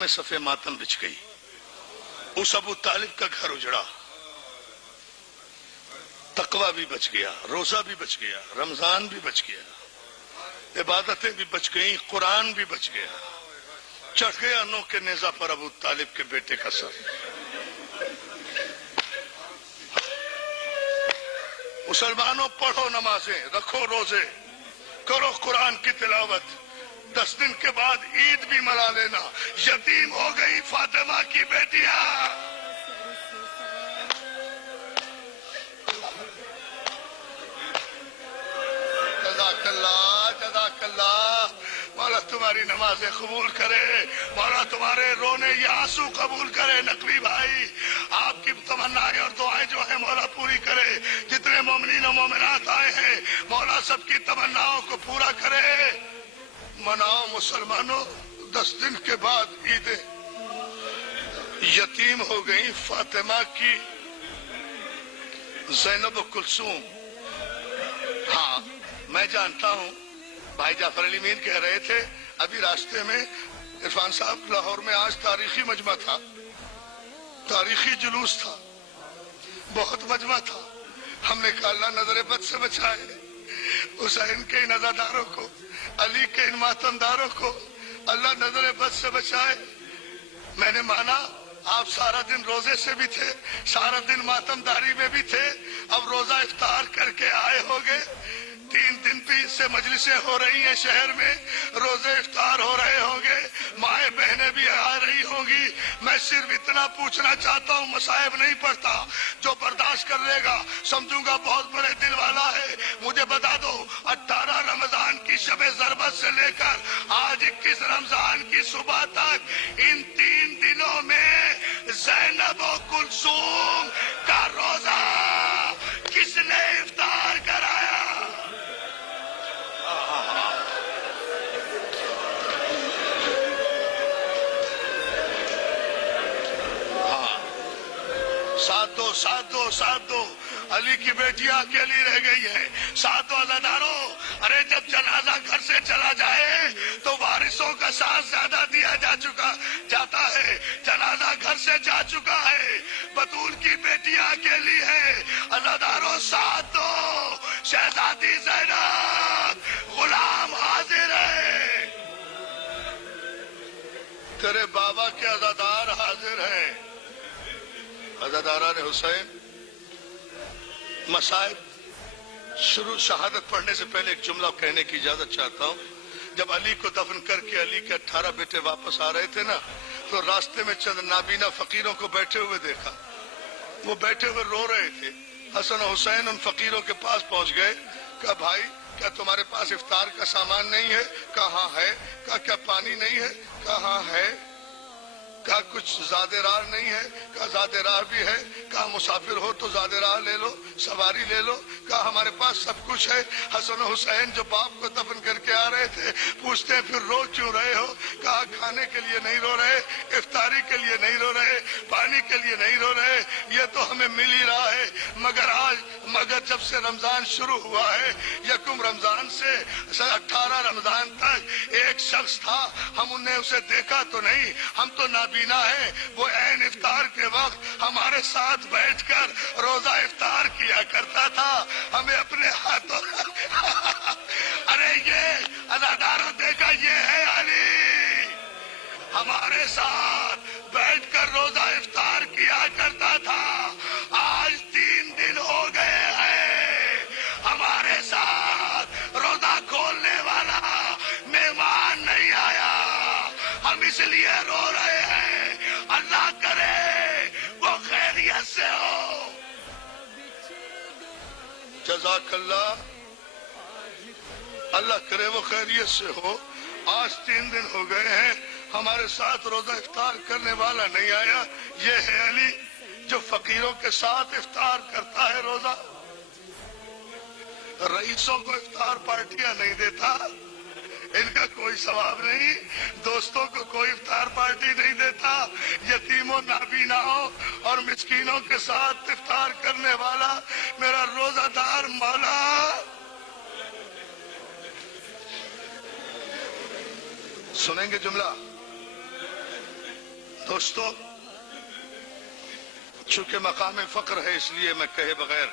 میں صفے ماتم بچ گئی. اس ابو طالب کا گھر اجڑا. تقوی بھی بچ گیا, روزہ بھی بچ گیا, رمضان بھی بچ گیا, عبادتیں بھی بچ گئیں, قرآن بھی بچ گیا. چڑھ گیا نو کے نیزہ پر ابو طالب کے بیٹے کا سر. مسلمانوں, پڑھو نمازیں, رکھو روزے, کرو قرآن کی تلاوت. 10 دن کے بعد عید بھی منا لینا. یتیم ہو گئی فاطمہ کی بیٹیاں. جزاک اللہ, جزاک اللہ. مولا تمہاری نمازیں قبول کرے, مولا تمہارے رونے یہ آنسو قبول کرے. نقوی بھائی, آپ کی تمنائیں اور دعائیں جو ہیں مولا پوری کرے. جتنے مومنین و مومنات آئے ہیں مولا سب کی تمناؤں کو پورا کرے. مناؤ مسلمانوں, 10 دن کے بعد عیدیں. یتیم ہو گئی فاطمہ کی زینب و کلثوم. ہاں میں جانتا ہوں, بھائی جعفر علی میر کہہ رہے تھے ابھی راستے میں. عرفان صاحب, لاہور میں آج تاریخی مجمع تھا, تاریخی جلوس تھا, بہت مجمع تھا. ہم نے کہا اللہ نظر بد سے بچائے, حسین کے ان عزاداروں کو, علی کے ان ماتمداروں کو اللہ نظر بد سے بچائے. میں نے مانا آپ سارا دن روزے سے بھی تھے, سارا دن ماتمداری میں بھی تھے, اب روزہ افطار کر کے آئے ہوگے. 3 دن بھی اس سے مجلسیں ہو رہی ہیں شہر میں, روزے افطار ہو رہے ہوں گے, مائیں بہنیں بھی آ رہی ہوں گی. میں صرف اتنا پوچھنا چاہتا ہوں, مصائب نہیں پڑھتا, جو برداشت کر لے گا سمجھوں گا بہت بڑے دل والا ہے. مجھے بتا دو 18 رمضان کی شب ضربت سے لے کر آج 21 رمضان کی صبح تک ان 3 دنوں میں زینب و کلثوم کا روزہ کس نے افطار کرایا؟ ساتھ دو, ساتھ دو, ساتھ دو. علی کی بیٹیاں اکیلی رہ گئی ہیں. ساتھ دو عزاداروں. ارے جب جنازہ گھر سے چلا جائے تو وارثوں کا ساتھ زیادہ دیا جاتا ہے. جنازہ گھر سے جا چکا ہے, بطول کی بیٹیاں اکیلی ہیں. عزاداروں ساتھ دو. شہزادی زینب, غلام حاضر ہے. تیرے بابا کے عزادار حاضر ہیں. عزاداران حسین, مصائب شروع شہادت پڑھنے سے پہلے ایک جملہ کہنے کی اجازت چاہتا ہوں. جب علی کو دفن کر کے علی کے 18 بیٹے واپس آ رہے تھے نا, تو راستے میں چند نابینا فقیروں کو بیٹھے ہوئے دیکھا. وہ بیٹھے ہوئے رو رہے تھے. حسن و حسین ان فقیروں کے پاس پہنچ گئے. کہا بھائی کیا تمہارے پاس افطار کا سامان نہیں ہے؟ کہاں ہے. کہا کیا پانی نہیں ہے؟ کہاں ہے. کہا کچھ زادے راہ نہیں ہے؟ کہا زادے راہ بھی ہے. کہا مسافر ہو تو زادے راہ لے لو, سواری لے لو. کہا ہمارے پاس سب کچھ ہے. حسن و حسین جو باپ کو دفن کر کے آ رہے تھے پوچھتے ہیں پھر رو کیوں رہے ہو؟ کہا کھانے کے لیے نہیں رو رہے, افطاری کے لیے نہیں رو رہے, پانی کے لیے نہیں رو رہے, یہ تو ہمیں مل ہی رہا ہے. مگر جب سے رمضان شروع ہوا ہے, یکم رمضان سے 18 رمضان تک ایک شخص تھا, ہم نے اسے دیکھا تو نہیں, ہم تو نابینا ہے. وہ عین افطار کے وقت ہمارے ساتھ بیٹھ کر روزہ افطار کیا کرتا تھا. ہمیں اپنے ہاتھوں ارے یہ عزاداروں دیکھا, یہ ہے علی, ہمارے ساتھ بیٹھ کر روزہ افطار کیا کرتا تھا. آج 3 دن ہو گئے ہیں ہمارے ساتھ روزہ کھولنے والا مہمان نہیں آیا. ہم اس لیے رو رہے ہیں, اللہ کرے وہ خیریت سے ہو. جزاک اللہ, اللہ کرے وہ خیریت سے ہو. آج 3 دن ہو گئے ہیں ہمارے ساتھ روزہ افطار کرنے والا نہیں آیا. یہ ہے علی جو فقیروں کے ساتھ افطار کرتا ہے روزہ. رئیسوں کو افطار پارٹیاں نہیں دیتا, ان کا کوئی ثواب نہیں. دوستوں کو کوئی افطار پارٹی نہیں دیتا. یتیموں, نابیناؤں اور مسکینوں کے ساتھ افطار کرنے والا میرا روزہ دار مولا. سنیں گے جملہ, دوستو چونکہ مقام فقر ہے اس لیے میں کہے بغیر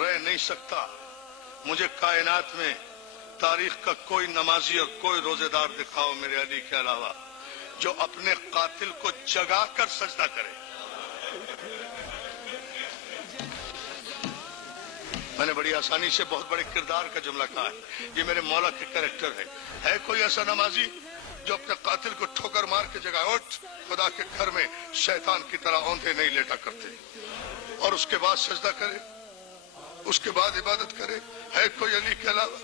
رہ نہیں سکتا. مجھے کائنات میں تاریخ کا کوئی نمازی اور کوئی روزے دار دکھاؤ میرے علی کے علاوہ جو اپنے قاتل کو جگا کر سجدہ کرے. میں نے بڑی آسانی سے بہت بڑے کردار کا جملہ کہا ہے. یہ میرے مولا کے کریکٹر ہے. ہے کوئی ایسا نمازی جو اپنے قاتل کو ٹھوکر مار کے جگہ اٹھ خدا کے گھر میں شیطان کی طرح اوندھے نہیں لیٹا کرتے اور اس کے بعد سجدہ کرے, اس کے بعد عبادت کرے؟ ہے کوئی علی کے علاوہ؟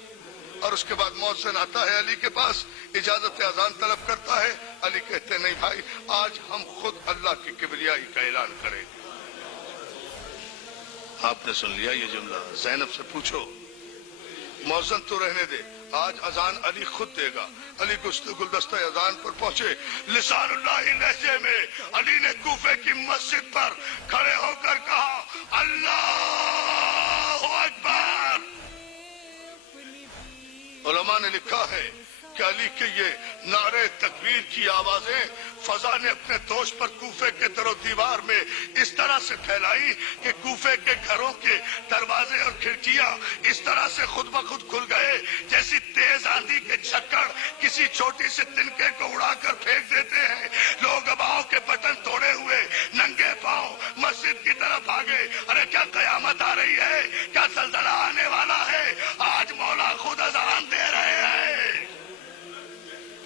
اور اس کے بعد مؤذن آتا ہے علی کے پاس, اجازت اذان طلب کرتا ہے. علی کہتے نہیں بھائی, آج ہم خود اللہ کی کبریائی کا اعلان کریں. آپ نے سن لیا یہ جملہ. زینب سے پوچھو مؤذن تو رہنے دے, آج اذان علی خود دے گا. علی گلدستہ اذان پر پہنچے, لسان اللہ لہجے میں علی نے کوفے کی مسجد پر کھڑے ہو کر کہا اللہ اکبر. علماء نے لکھا ہے کہ علی کے یہ نعرے تکبیر کی آوازیں فضا نے اپنے دوش پر کوفے کے در و دیوار میں اس طرح سے پھیلائی کہ کوفے کے گھروں کے دروازے اور کھڑکیاں اس طرح سے خود بخود کھل گئے جیسی تیز آندھی کے جھکڑ کسی چھوٹی سے تنکے کو اڑا کر پھینک دیتے ہیں. لوگ اباؤں کے بٹن توڑے ہوئے ننگے پاؤں مسجد کی طرف بھاگے. ارے کیا قیامت آ رہی ہے, کیا زلزلہ آنے والا ہے. آج مولا خود اذان دے رہے ہیں,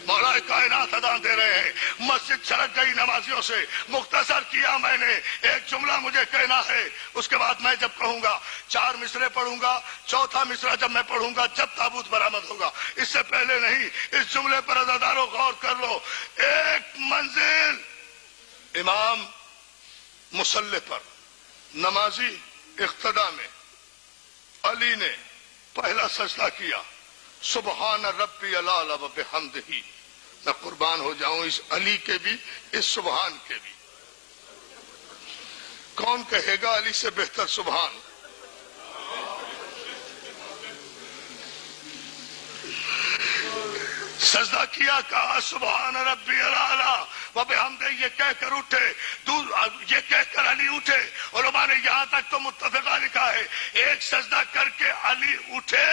مولا کائنات اذان دے رہے ہیں. مسجد چھلک گئی نمازیوں سے. مختصر کیا میں نے, ایک جملہ مجھے کہنا ہے, اس کے بعد میں جب کہوں گا 4 مصرے پڑھوں گا, چوتھا مصرع جب میں پڑھوں گا جب تابوت برآمد ہوگا, اس سے پہلے نہیں. اس جملے پر عزادارو غور کر لو. ایک منزل امام مصلی پر, نمازی اقتدا میں, علی نے پہلا سجدہ کیا سبحان ربی الاعلی و بحمدہ. میں قربان ہو جاؤں اس علی کے بھی اس سبحان کے بھی. کون کہے گا علی سے بہتر سبحان؟ سجدہ کیا, کہا سبحان ربی الاعلی و بحمدہ. یہ کہہ کر اٹھے, یہ کہہ کر علی اٹھے. علماء نے یہاں تک تو متفقہ لکھا ہے ایک سجدہ کر کے علی اٹھے,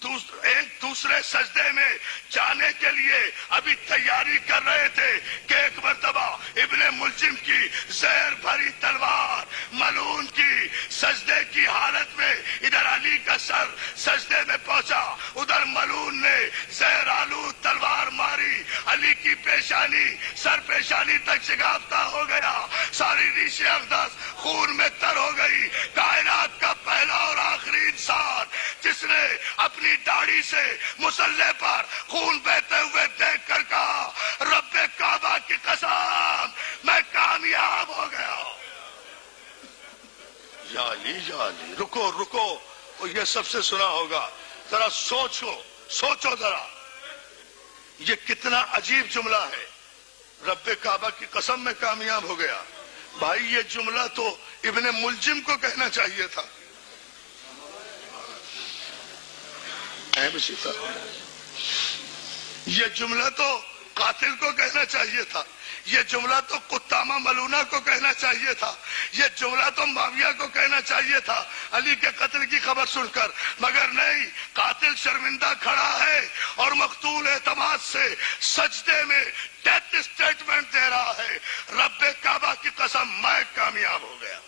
ایک دوسرے سجدے میں جانے کے لیے ابھی تیاری کر رہے تھے کہ ایک مرتبہ ابن ملجم کی زہر بھری تلوار ملعون کی سجدے کی حالت میں ادھر علی کا سر سجدے میں پہنچا, ادھر ملعون نے زہر آلود تلوار ماری. علی کی پیشانی سر پیشانی تک شگافتہ ہو گیا, ساری ریش اقدس خون میں تر ہو گئی. کائنات کا پہلا اور آخری انسان جس نے اپنی داڑھی سے مصلی پر خون بہتے ہوئے دیکھ کر کہا رب کعبہ کی قسم میں کامیاب ہو گیا. یا علی یا علی, رکو رکو, یہ سب سے سنا ہوگا. ذرا سوچو ذرا, یہ کتنا عجیب جملہ ہے. رب کعبہ کی قسم میں کامیاب ہو گیا. بھائی یہ جملہ تو ابن ملجم کو کہنا چاہیے تھا. یہ جملہ تو قاتل کو کہنا چاہیے تھا. یہ جملہ تو قطامہ ملونہ کو کہنا چاہیے تھا. یہ جملہ تو معاویہ کو کہنا چاہیے تھا علی کے قتل کی خبر سن کر. مگر نہیں, قاتل شرمندہ کھڑا ہے اور مقتول اعتماد سے سجدے میں ڈیتھ اسٹیٹمنٹ دے رہا ہے رب کعبہ کی قسم میں کامیاب ہو گیا.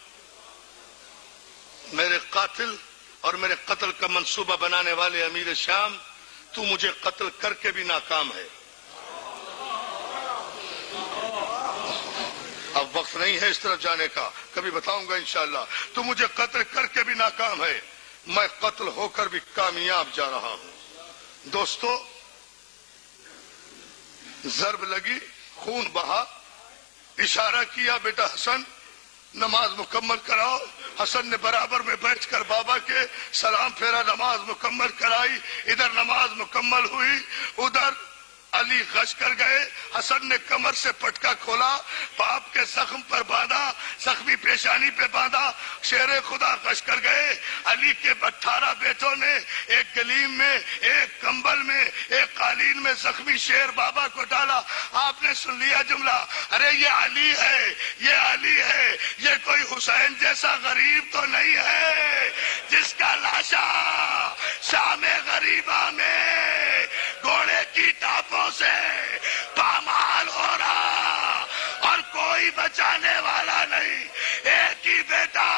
میرے قاتل اور میرے قتل کا منصوبہ بنانے والے امیر شام, تو مجھے قتل کر کے بھی ناکام ہے. اب وقت نہیں ہے اس طرف جانے کا, کبھی بتاؤں گا انشاءاللہ. تو مجھے قتل کر کے بھی ناکام ہے, میں قتل ہو کر بھی کامیاب جا رہا ہوں. دوستو, ضرب لگی, خون بہا, اشارہ کیا بیٹا حسن نماز مکمل کراؤ. حسن نے برابر میں بیٹھ کر بابا کے سلام پھیرا, نماز مکمل کرائی. ادھر نماز مکمل ہوئی, ادھر علی غش کر گئے، حسن نے کمر سے پٹکا کھولا، باپ کے زخم پر باندھا، زخمی پیشانی پہ باندھا، شیر خدا غش کر گئے۔ علی کے 18 بیٹوں نے ایک گلیم میں، ایک کمبل میں، ایک قالین میں زخمی شیر بابا کو ڈالا۔ آپ نے سن لیا جملہ، ارے یہ علی ہے، یہ علی ہے، یہ کوئی حسین جیسا غریب تو نہیں ہے جس کا لاشا شام غریبہ میں گھوڑے کی ٹاپوں سے پامال ہو رہا اور کوئی بچانے والا نہیں۔ ایک ہی بیٹا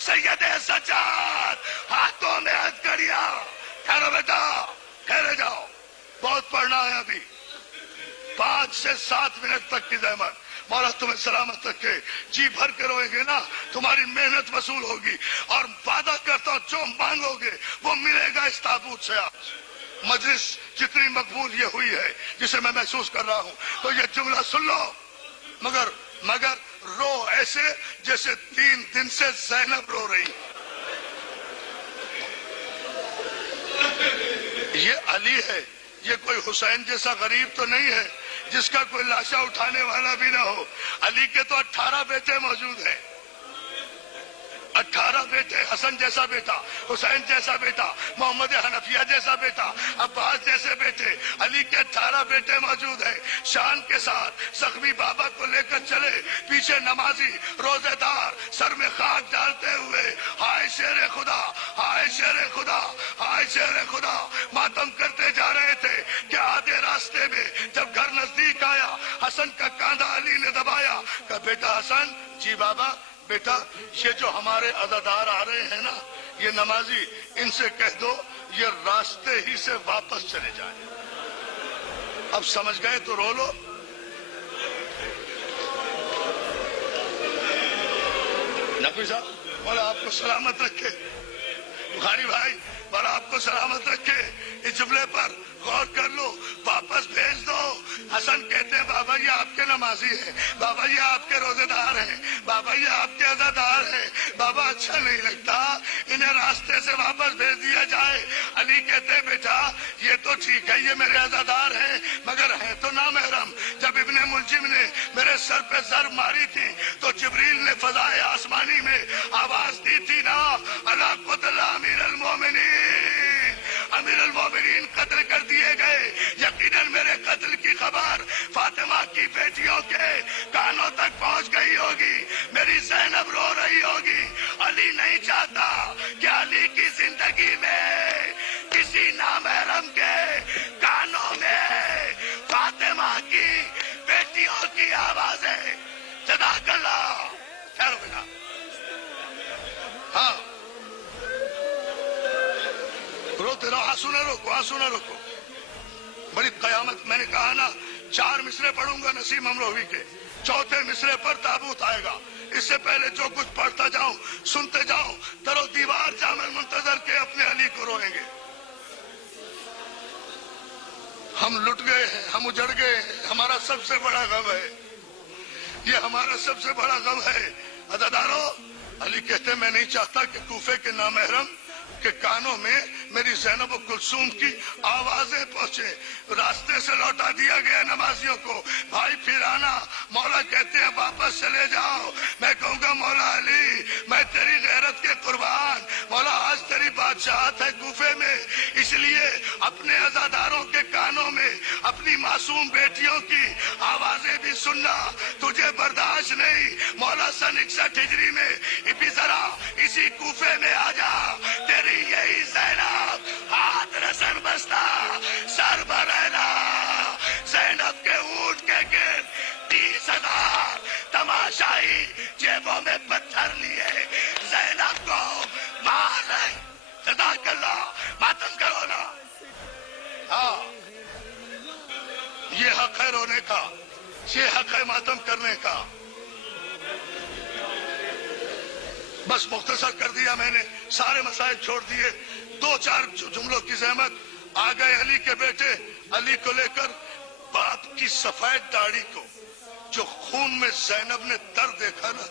سید سجاد، ہاتھوں میں ہتھکڑیاں۔ ٹھہرو بیٹا، ٹھہرے جاؤ، بہت پڑھنا ہے ابھی، 5 سے 7 منٹ تک کی زحمت۔ مولا تمہیں سلامت رکھے، جی بھر کے روئیں گے نا، تمہاری محنت وصول ہوگی، اور وعدہ کرتا ہوں جو مانگو گے وہ ملے گا اس تابوت سے۔ آپ مجلس جتنی مقبول یہ ہوئی ہے جسے میں محسوس کر رہا ہوں، تو یہ جملہ سن لو، مگر رو ایسے جیسے 3 دن سے زینب رو رہی۔ یہ علی ہے، یہ کوئی حسین جیسا غریب تو نہیں ہے جس کا کوئی لاشا اٹھانے والا بھی نہ ہو۔ علی کے تو 18 بیٹے موجود ہیں، 18 بیٹے، حسن جیسا بیٹا، حسین جیسا بیٹا، محمد حنفیہ جیسا بیٹا، عباس جیسے بیٹے، علی کے 18 بیٹے موجود ہیں۔ شان کے ساتھ زخمی بابا کو لے کر چلے، پیچھے نمازی روزے دار سر میں خاک ڈالتے ہوئے، ہائے شیر خدا، ہائے شیر خدا، ہائے شیر خدا، ماتم کرتے جا رہے تھے کہ آدھے راستے میں جب گھر نزدیک آیا، حسن کا کاندھا علی نے دبایا، کہا بیٹا حسن، جی بابا، بیٹا یہ جو ہمارے عزادار آ رہے ہیں نا، یہ نمازی، ان سے کہہ دو یہ راستے ہی سے واپس چلے جائیں۔ اب سمجھ گئے تو رو لو۔ نقوی صاحب، مولا آپ کو سلامت رکھے، بخاری بھائی مولا آپ کو سلامت رکھے، اس جملے پر غور کر لو، واپس بھیج دو۔ حسن کہتے ہیں بابا یہ آپ کے نمازی ہیں، بابا یہ آپ کے روزے دار ہیں، بابا یہ آپ کے عزادار ہیں، بابا اچھا نہیں لگتا، انہیں راستے سے واپس بھیج دیا جائے۔ علی کہتے ہیں بیٹا یہ تو ٹھیک ہے، یہ میرے عزادار ہیں، مگر ہے تو نامحرم۔ جب ابن ملجم نے میرے سر پہ ضرب ماری تھی تو جبریل نے فضائے آسمانی میں آواز دی تھی نا، اللہ قتل امیر المومنین، امیر المومنین قتل کر دیے گئے۔ یقیناً میرے قتل کی خبر فاطمہ کی بیٹیوں کے کانوں تک پہنچ گئی ہوگی، میری زینب رو رہی ہوگی۔ علی نہیں چاہتا کہ علی کی زندگی میں کسی نامحرم کے کانوں میں فاطمہ کی بیٹیوں کی آوازیں۔ جزاک اللہ۔ ٹھہرو بیٹا، ہاں روتے رہو، آنسو نہ روکو، آنسو نہ روکو۔ بڑی قیامت، میں نے کہا نا 4 مصرے پڑھوں گا نسیم امروہوی کے، 4تھے مصرے پر تابوت آئے گا۔ اس سے پہلے جو کچھ پڑھتا جاؤں سنتے جاؤ، درو دیوار جامع منتظر کے اپنے علی کو روئیں گے۔ ہم لٹ گئے ہیں، ہم اجڑ گئے ہیں، ہمارا سب سے بڑا غم ہے، یہ ہمارا سب سے بڑا غم ہے۔ عزادارو، علی کہتے میں نہیں چاہتا کہ کوفے کے نامحرم کے کانوں میں میری زینب و کلثوم کی آوازیں پہنچے۔ راستے سے لوٹا دیا گیا نمازیوں کو، بھائی پھر آنا۔ مولا کہتے ہیں واپس چلے جاؤ۔ میں کہوں گا مولا علی میں تیری غیرت کے قربان، مولا آج تیری بادشاہت ہے کوفے میں، اس لیے اپنے عزاداروں کے کانوں میں اپنی معصوم بیٹیوں کی آوازیں بھی سننا تجھے برداشت نہیں۔ مولا سن 61 ہجری میں ابھی ذرا اسی کوفے میں آ جا، تیری یہی زینب ہاتھ رسن بستا سر بریلا، زینب کے اونٹ کے گرد 30,000 تماشائی جیبوں میں پتھر لیے زینب کو مار رہے۔ جزاک اللہ، ماتم کرو نا۔ ہاں یہ حق ہے رونے کا، یہ حق ہے ماتم کرنے کا۔ بس مختصر کر دیا میں نے، سارے مسائل چھوڑ دیے، 2-4 جملوں کی زحمت۔ آ گئے علی کے بیٹے، علی کو لے کر باپ کی سفید داڑھی کو جو خون میں زینب نے در دیکھا نا،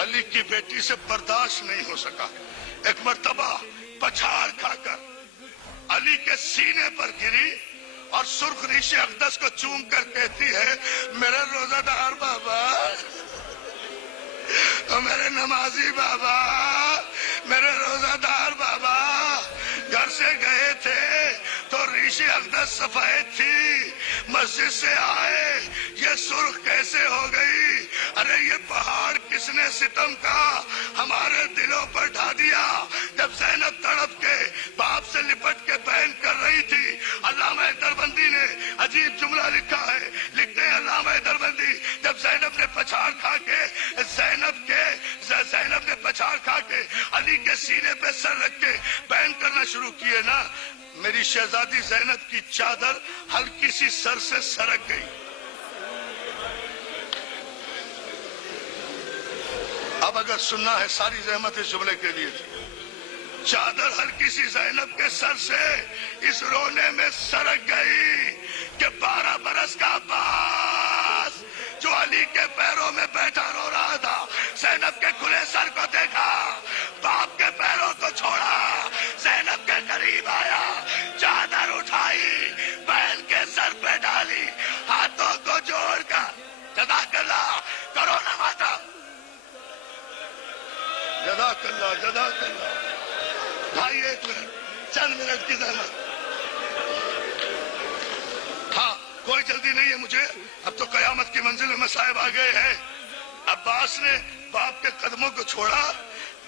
علی کی بیٹی سے برداشت نہیں ہو سکا۔ ایک مرتبہ پچھاڑ کھا کر علی کے سینے پر گری اور سرخ ریش اقدس کو چوم کر کہتی ہے میرے روزہ دار بابا، میرے نمازی بابا، میرے روزہ دار بابا، گھر سے گئے تھے تو ریش اقدس سفید تھی، مسجد سے آئے یہ سرخ کیسے ہو گئی؟ ارے یہ پہاڑ کس نے ستم کا ہمارے دلوں پر ڈھا دیا؟ جب زینب تڑپ کے باپ سے لپٹ کے بہن کر رہی تھی، علامہ دربندی نے عجیب جملہ لکھا ہے، لکھتے ہیں علامہ دربندی جب زینب نے پچھاڑ کھا کے پچھاڑ کھا کے علی کے سینے پہ سر رکھ کے بہن کرنا شروع کیے نا، میری شہزادی زینب کی چادر ہلکی سی سر سے سرک گئی۔ اب اگر سننا ہے ساری زحمت اس جملے کے لیے تھی، چادر ہلکی سی زینب کے سر سے اس رونے میں سرک گئی کہ 12 برس کا عباس جو علی کے پیروں میں بیٹھا رو رہا تھا، زینب کے کھلے سر کو دیکھا، باپ کے پیروں کو چھوڑا، زینب کے قریب آیا، چادر اٹھائی، بہن کے سر پہ ڈالی، ہاتھوں کو جوڑ کر جزاک اللہ کرو نا ماتم، جزاک اللہ جزاک اللہ۔ بھائی ایک منٹ، چند منٹ کی زحمت، ہاں کوئی جلدی نہیں ہے مجھے، اب تو قیامت کی منزل میں صاحب آ گئے ہیں۔ عباس نے باپ کے قدموں کو چھوڑا،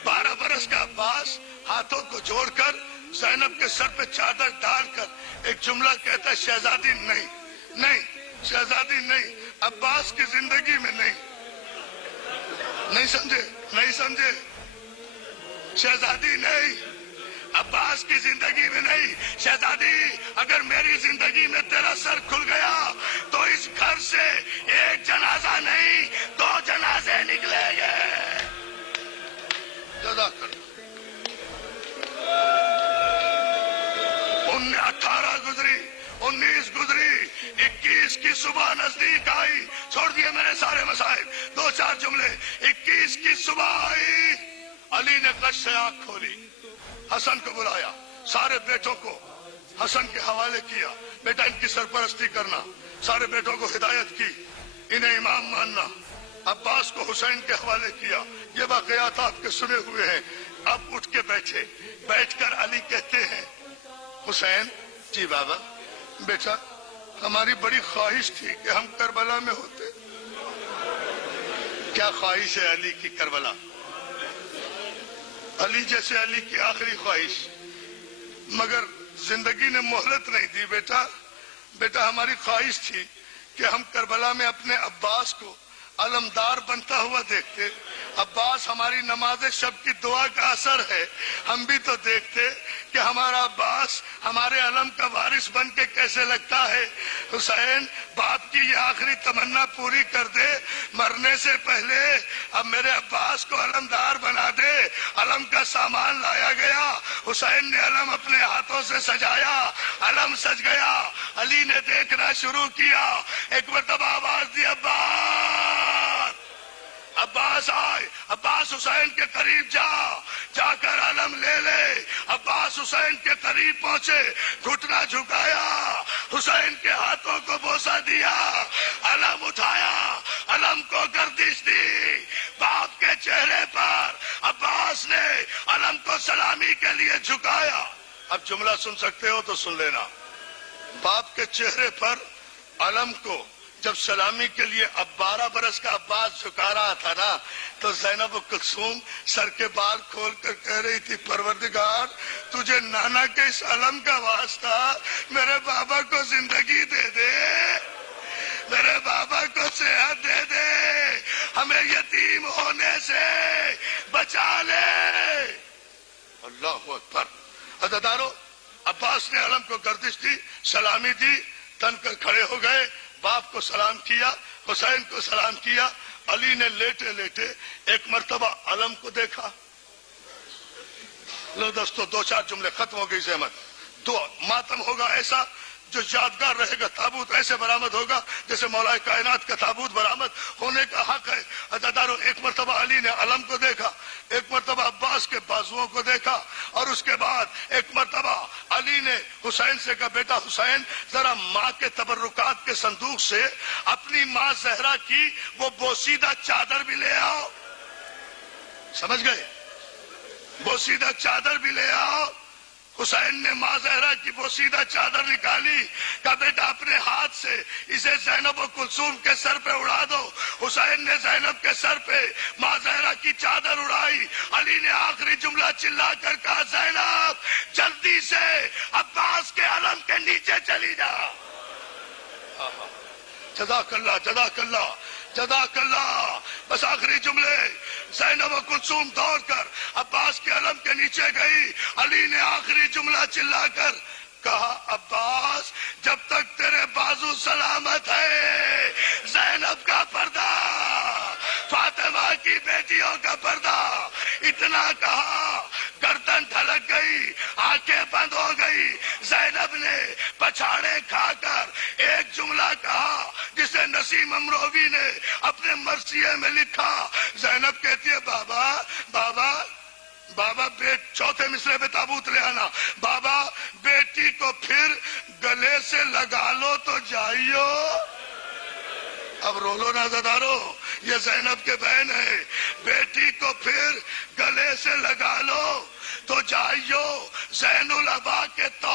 12 برس کا عباس ہاتھوں کو جوڑ کر زینب کے سر پہ چادر ڈال کر ایک جملہ کہتا ہے شہزادی نہیں نہیں، شہزادی نہیں، عباس کی زندگی میں نہیں، نہیں سمجھے نہیں سمجھے، شہزادی نہیں، عباس کی زندگی میں نہیں، شہزادی اگر میری زندگی میں تیرا سر کھل گیا تو اس گھر سے ایک جنازہ نہیں 2 جنازے نکلیں گے۔ جزاک اللہ۔ 18 گزری، 19 گزری، 21 کی صبح نزدیک آئی، چھوڑ دیے میں نے سارے مسائل، 2-4 جملے۔ 21 کی صبح آئی، علی نے کش سے آنکھ کھولی، حسن کو بلایا، سارے بیٹوں کو حسن کے حوالے کیا، بیٹا ان کی سرپرستی کرنا، سارے بیٹوں کو ہدایت کی، انہیں امام ماننا، عباس کو حسین کے حوالے کیا۔ یہ واقعات آپ کے سنے ہوئے ہیں۔ اب اٹھ کے بیٹھے، بیٹھ کر علی کہتے ہیں حسین جی بابا بیٹا ہماری بڑی خواہش تھی کہ ہم کربلا میں ہوتے۔ کیا خواہش ہے علی کی؟ کربلا، علی جیسے علی کی آخری خواہش، مگر زندگی نے مہلت نہیں دی۔ بیٹا ہماری خواہش تھی کہ ہم کربلا میں اپنے عباس کو علمدار بنتا ہوا دیکھتے۔ عباس ہماری نماز شب کی دعا کا اثر ہے، ہم بھی تو دیکھتے کہ ہمارا عباس ہمارے علم کا وارث بن کے کیسے لگتا ہے۔ حسین باپ کی یہ آخری تمنا پوری کر دے، مرنے سے پہلے اب میرے عباس کو علمدار بنا دے۔ علم کا سامان لایا گیا، حسین نے علم اپنے ہاتھوں سے سجایا، علم سج گیا، علی نے دیکھنا شروع کیا، ایک مرتبہ آواز دی عباس، عباس آئے، عباس حسین کے قریب جا کر علم لے لے۔ عباس حسین کے قریب پہنچے، گھٹنا جھکایا، حسین کے ہاتھوں کو بوسہ دیا، علم اٹھایا، علم کو گردش دی باپ کے چہرے پر۔ عباس نے علم کو سلامی کے لیے جھکایا۔ اب جملہ سن سکتے ہو تو سن لینا، باپ کے چہرے پر علم کو جب سلامی کے لیے اب 12 برس کا عباس جھکا رہا تھا نا، تو زینب کلثوم سر کے بال کھول کر کہہ رہی تھی پروردگار تجھے نانا کے اس علم کا واسطہ میرے بابا کو زندگی دے دے، میرے بابا کو صحت دے دے، ہمیں یتیم ہونے سے بچا لے۔ اللہ اکبر۔ عزیزانو، عباس نے علم کو گردش دی، سلامی دی، تن کر کھڑے ہو گئے، باپ کو سلام کیا، حسین کو سلام کیا۔ علی نے لیٹے لیٹے ایک مرتبہ علم کو دیکھا۔ لو دوستو، 2-4 جملے، ختم ہو گئی زحمت۔ ماتم ہوگا ایسا جو یادگار رہے گا تابوت ایسے برآمد ہوگا جیسے مولا کائنات کا تابوت برآمد ہونے کا حق ہے۔ عزیزانو، ایک مرتبہ علی نے علم کو دیکھا، ایک مرتبہ عباس کے بازوؤں کو دیکھا، اور اس کے بعد ایک مرتبہ علی نے حسین سے کہا بیٹا حسین ذرا ماں کے تبرکات کے صندوق سے اپنی ماں زہرا کی وہ بوسیدہ چادر بھی لے آؤ۔ سمجھ گئے؟ بوسیدہ چادر بھی لے آؤ۔ حسین نے ماں زہرا کی بوسیدہ چادر نکالی، کہا بیٹا اپنے ہاتھ سے اسے زینب و کلثوم کے سر پہ اڑا دو۔ حسین نے زینب کے سر پہ ماں زہرا کی چادر اڑائی۔ علی نے آخری جملہ چلا کر کہا زینب جلدی سے عباس کے علم کے نیچے چلی جا۔ جزاک اللہ، جزاک اللہ، جزاک اللہ۔ بس آخری جملے، زینب و کلثوم دوڑ کر عباس کے علم کے نیچے گئی۔ علی نے آخری جملہ چلا کر کہا عباس جب تک تیرے بازو سلامت ہے زینب کا پردہ، فاطمہ کی بیٹیوں کا پردہ۔ اتنا کہا گردن ڈھلک گئی، آنکھیں بند ہو گئی۔ زینب نے پچھاڑے کھا کر ایک جملہ کہا جسے نسیم امروی نے اپنے مرثیے میں لکھا۔ زینب کہتی ہے بابا بابا بابا چوتھے مصرے پہ تابوت لے آنا، بابا بیٹی کو پھر گلے سے لگا لو تو جائیو۔ اب رولو نہ زدارو، یہ زینب کے بہن ہے، بیٹی کو پھر گلے سے لگا لو تو جائیو۔ زین العبا کے طور